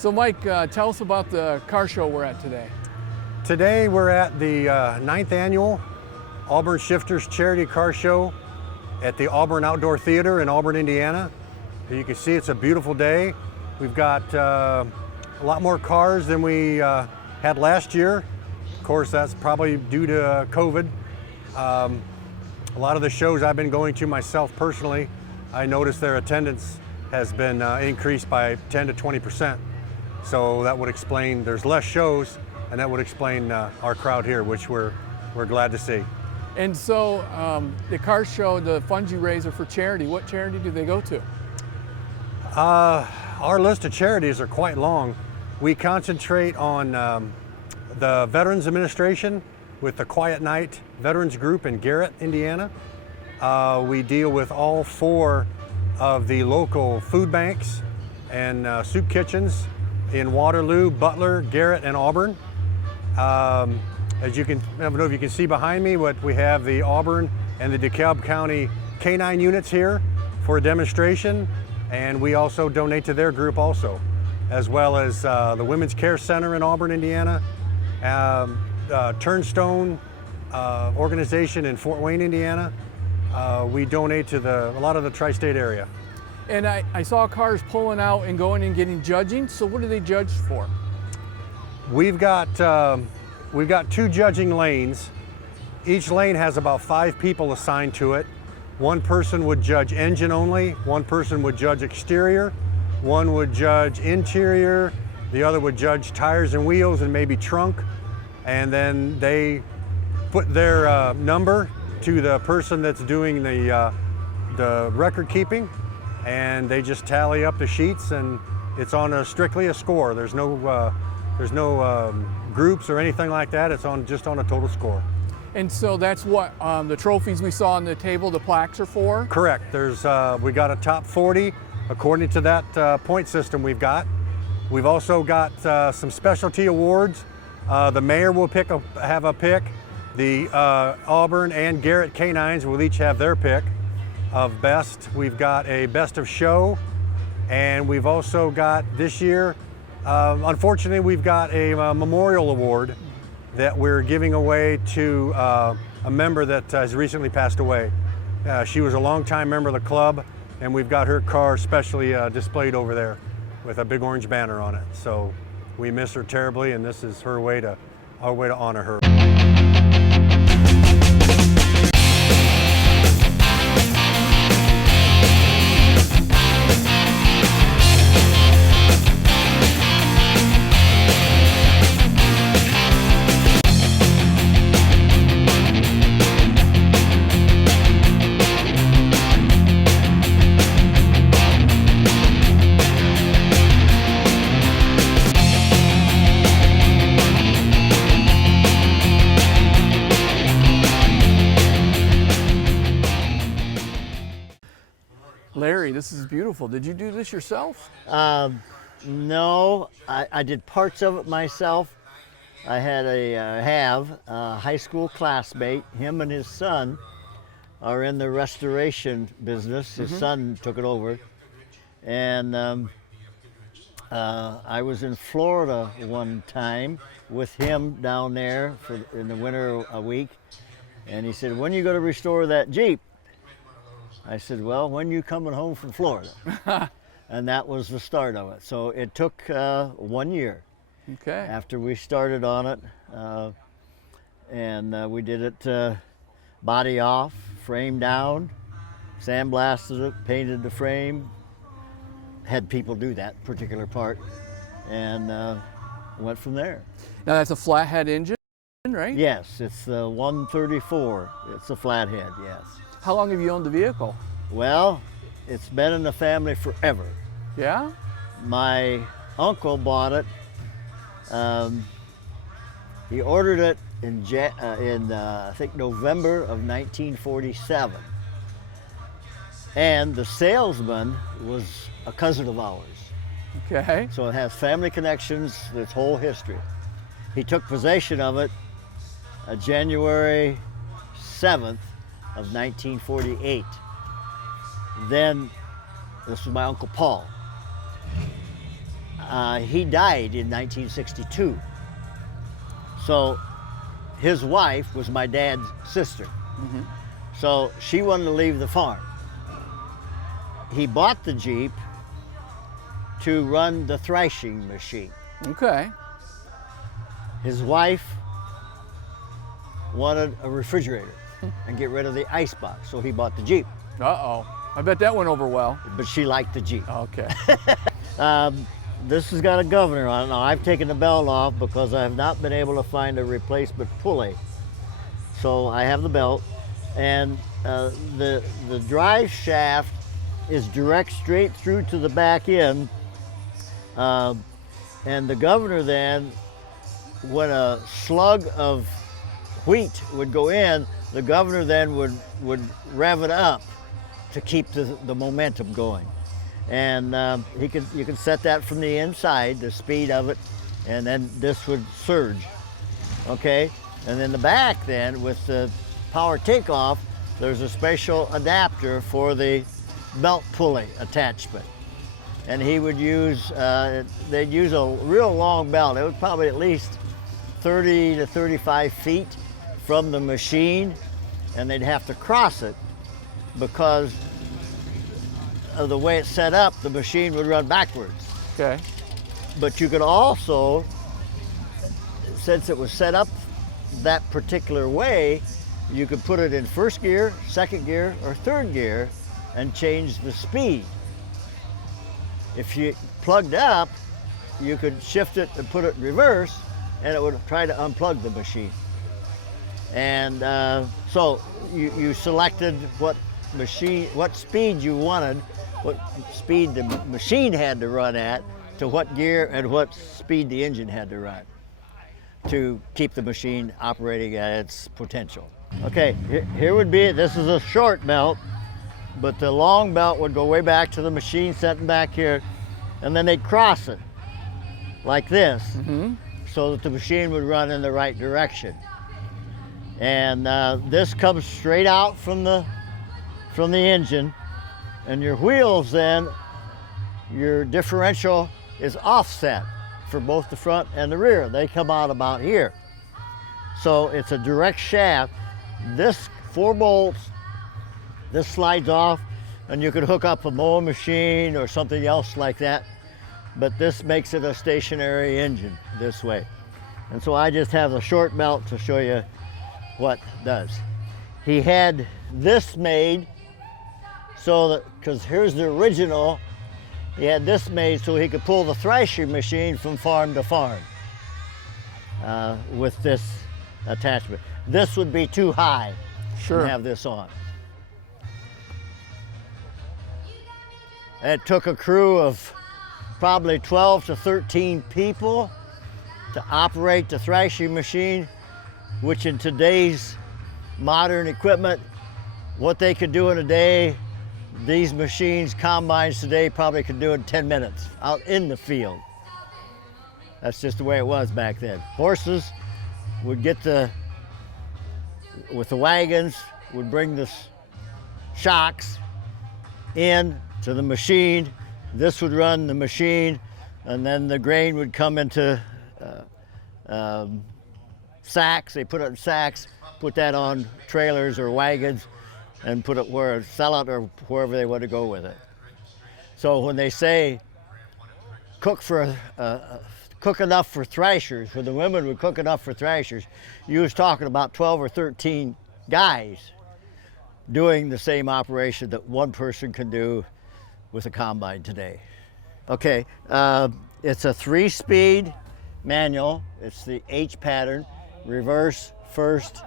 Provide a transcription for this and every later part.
So Mike, tell us about the car show we're at today. Today we're at the 9th annual Auburn Shifters Charity Car Show at the Auburn Outdoor Theater in Auburn, Indiana. You can see it's a beautiful day. We've got a lot more cars than we had last year. Of course, that's probably due to COVID. A lot of the shows I've been going to myself personally, I noticed their attendance has been increased by 10 to 20%. So that would explain there's less shows, and that would explain our crowd here, which we're glad to see. And so the car show, the funds you raise are for charity. What charity do they go to? Our list of charities are quite long. We concentrate on the Veterans Administration with the Quiet Night Veterans Group in Garrett, Indiana. We deal with all 4 of the local food banks and soup kitchens in Waterloo, Butler, Garrett, and Auburn. As you can, I don't know if you can see behind me, but we have the Auburn and the DeKalb County K-9 units here for a demonstration, and we also donate to their group also, as well as the Women's Care Center in Auburn, Indiana, Turnstone organization in Fort Wayne, Indiana. We donate to a lot of the tri-state area. And I saw cars pulling out and going and getting judging. So what do they judge for? We've got 2 judging lanes. Each lane has about 5 people assigned to it. One person would judge engine only, one person would judge exterior, one would judge interior, the other would judge tires and wheels and maybe trunk. And then they put their number to the person that's doing the record keeping, and they just tally up the sheets, and it's on strictly a score. There's no groups or anything like that. It's just on a total score. And so that's what the trophies we saw on the table, the plaques are for? Correct. We got a top 40 according to that point system we've got. We've also got some specialty awards. The mayor will have a pick. The Auburn and Garrett K-9s will each have their pick of best. We've got a best of show, and we've also got this year, unfortunately, we've got a memorial award that we're giving away to a member that has recently passed away. She was a longtime member of the club, and we've got her car specially displayed over there with a big orange banner on it. So we miss her terribly, and this is our way to honor her. Larry, this is beautiful. Did you do this yourself? No, I did parts of it myself. I had a high school classmate. Him and his son are in the restoration business. His son took it over. And I was in Florida one time with him down there in the winter a week. And he said, "When are you going to restore that Jeep?" I said, "Well, when you coming home from Florida?" And that was the start of it. So it took 1 year after we started on it. And we did it body off, frame down, sandblasted it, painted the frame, had people do that particular part, and went from there. Now that's a flathead engine, right? Yes, it's the 134. It's a flathead, yes. How long have you owned the vehicle? Well, it's been in the family forever. Yeah? My uncle bought it. He ordered it in I think November of 1947. And the salesman was a cousin of ours. Okay. So it has family connections, its whole history. He took possession of it January 7th of 1948. Then, this was my Uncle Paul. He died in 1962. So his wife was my dad's sister. So she wanted to leave the farm. He bought the Jeep to run the thrashing machine. Okay. His wife wanted a refrigerator and get rid of the icebox, so he bought the Jeep. Uh-oh. I bet that went over well. But she liked the Jeep. Okay. This has got a governor on it. Now, I've taken the belt off because I have not been able to find a replacement pulley. So I have the belt, and the drive shaft is direct straight through to the back end. And the governor then, when a slug of wheat would go in, the governor then would rev it up to keep the momentum going. And you can set that from the inside, the speed of it, and then this would surge, okay? And in the back then, with the power takeoff, there's a special adapter for the belt pulley attachment. And he would use, they'd use a real long belt. It was probably at least 30 to 35 feet from the machine, and they'd have to cross it because of the way it's set up, the machine would run backwards. Okay. But you could also, since it was set up that particular way, you could put it in first gear, second gear, or third gear and change the speed. If you plugged up, you could shift it and put it in reverse, and it would try to unplug the machine. And so you selected what speed you wanted, what speed the machine had to run at, to what gear and what speed the engine had to run to keep the machine operating at its potential. Okay, here would be, this is a short belt, but the long belt would go way back to the machine sitting back here, and then they'd cross it like this, so that the machine would run in the right direction. And this comes straight out from the engine, and your wheels then, your differential is offset for both the front and the rear. They come out about here. So it's a direct shaft. This 4 bolts, this slides off, and you could hook up a mowing machine or something else like that. But this makes it a stationary engine this way. And so I just have a short belt to show you what it does. He had this made so that, because here's the original, he had this made so he could pull the thrashing machine from farm to farm with this attachment. This would be too high to have this on. It took a crew of probably 12 to 13 people to operate the thrashing machine, which in today's modern equipment, what they could do in a day, these machines, combines today, probably could do in 10 minutes out in the field. That's just the way it was back then. Horses would get with the wagons, would bring the shocks in to the machine. This would run the machine, and then the grain would come into sacks. They put it in sacks, put that on trailers or wagons, and put it sell it or wherever they want to go with it. So when they say cook enough for thrashers, when the women would cook enough for thrashers, you was talking about 12 or 13 guys doing the same operation that one person can do with a combine today. Okay, it's a 3-speed manual. It's the H pattern, reverse, first,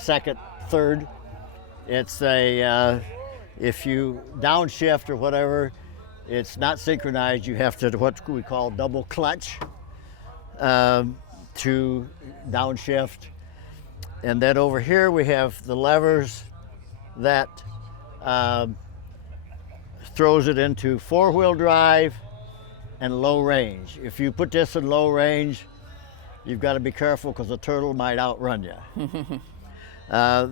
second, third. It's if you downshift or whatever, it's not synchronized. You have to what we call double clutch to downshift. And then over here we have the levers that throws it into 4-wheel drive and low range. If you put this in low range, you've got to be careful because the turtle might outrun you.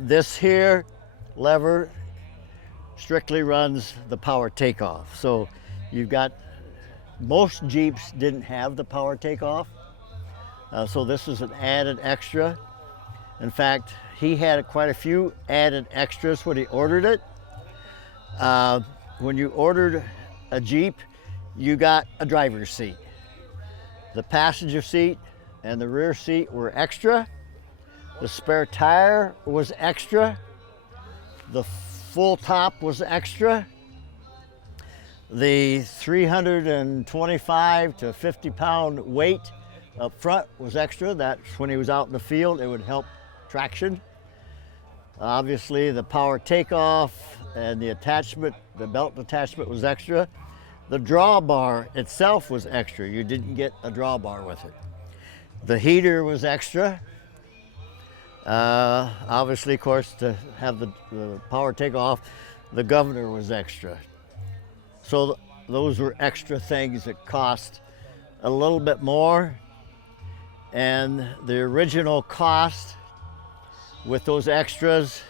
This here lever strictly runs the power takeoff. So you've got most Jeeps didn't have the power takeoff, so this is an added extra. In fact, he had quite a few added extras when he ordered it. When you ordered a Jeep, you got a driver's seat. The passenger seat and the rear seat were extra. The spare tire was extra. The full top was extra. The 325 to 50 pound weight up front was extra. That's when he was out in the field, it would help traction. Obviously the power takeoff and the attachment, the belt attachment was extra. The drawbar itself was extra. You didn't get a drawbar with it. The heater was extra. Obviously, of course, to have the power takeoff, the governor was extra. So those were extra things that cost a little bit more. And the original cost with those extras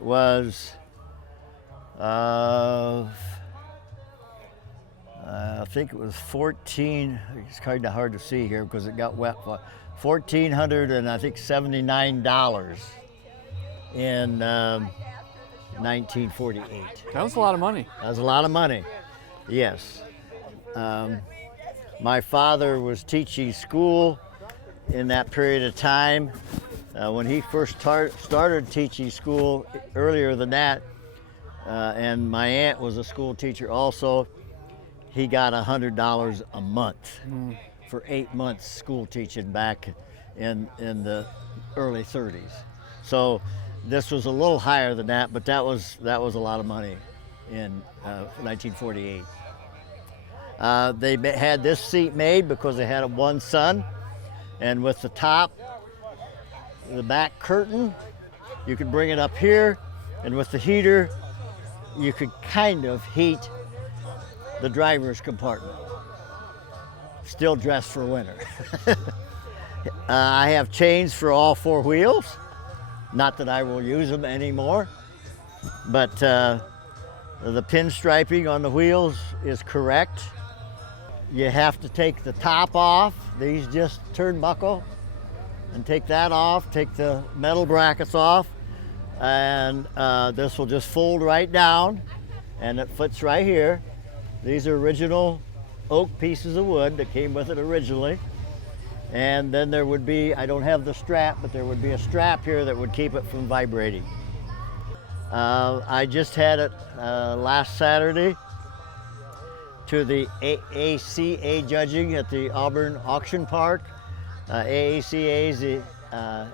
was I think it was 14, it's kind of hard to see here because it got wet, $1,479 in 1948. That was a lot of money. That was a lot of money, yes. My father was teaching school in that period of time. When he first started teaching school earlier than that, and my aunt was a school teacher also, he got $100 a month for 8 months school teaching back in the early 30s. So this was a little higher than that, but that was a lot of money in 1948. They had this seat made because they had one son, and with the top, the back curtain, you could bring it up here, and with the heater, you could kind of heat the driver's compartment. Still dressed for winter. I have chains for all four wheels. Not that I will use them anymore, but the pinstriping on the wheels is correct. You have to take the top off. These just turnbuckle, and take that off, take the metal brackets off, and this will just fold right down, and it fits right here. These are original oak pieces of wood that came with it originally. And then there would be, I don't have the strap, but there would be a strap here that would keep it from vibrating. I just had it last Saturday to the AACA judging at the Auburn Auction Park. AACA is the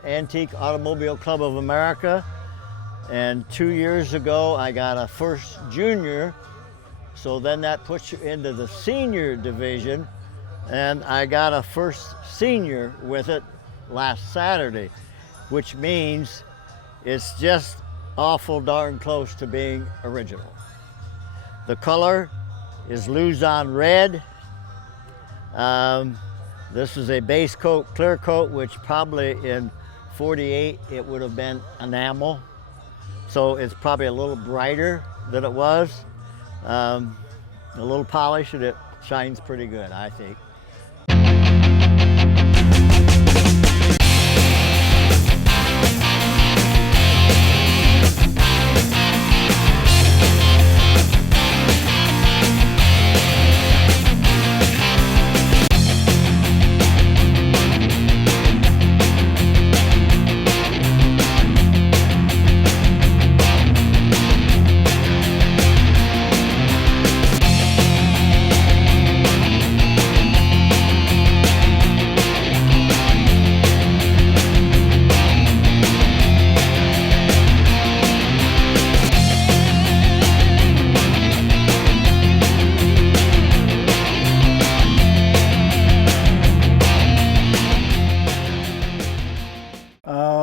Antique Automobile Club of America. And 2 years ago, I got a first junior. So then that puts you into the senior division, and I got a first senior with it last Saturday, which means it's just awful darn close to being original. The color is Luzon red. This is a base coat, clear coat, which probably in 48 it would have been enamel. So it's probably a little brighter than it was. A little polish, and it shines pretty good, I think.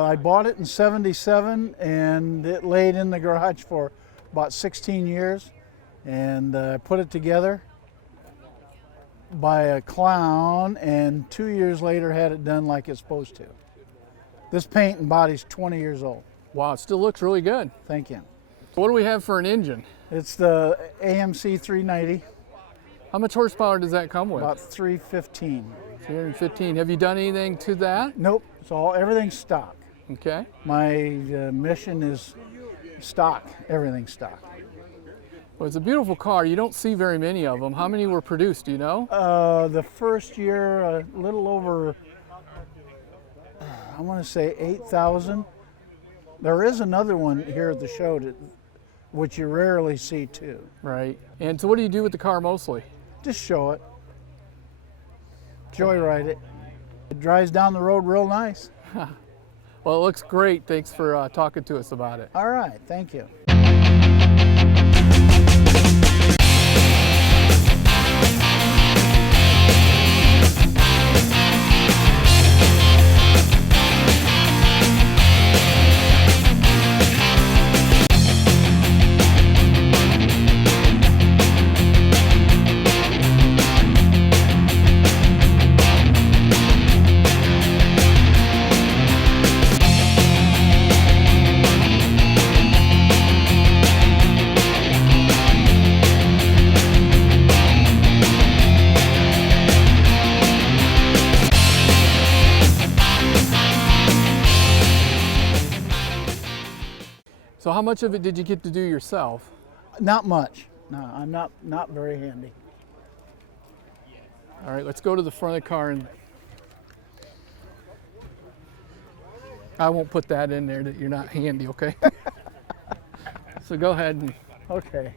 I bought it in '77, and it laid in the garage for about 16 years, and I put it together by a clown, and 2 years later had it done like it's supposed to. This paint and body's 20 years old. Wow, it still looks really good. Thank you. What do we have for an engine? It's the AMC 390, How much horsepower does that come with? about 315. 315. Have you done anything to that? Nope, it's all, everything's stock. Okay. My mission is stock, everything's stock. Well, it's a beautiful car. You don't see very many of them. How many were produced, do you know? The first year, a little over, I want to say 8,000. There is another one here at the show which you rarely see too. Right. And so what do you do with the car mostly? Just show it. Joyride it. It drives down the road real nice. Well, it looks great. Thanks for talking to us about it. All right, thank you. So how much of it did you get to do yourself? Not much. No, I'm not very handy. All right, let's go to the front of the car and I won't put that in there that you're not handy, okay? So go ahead and Okay.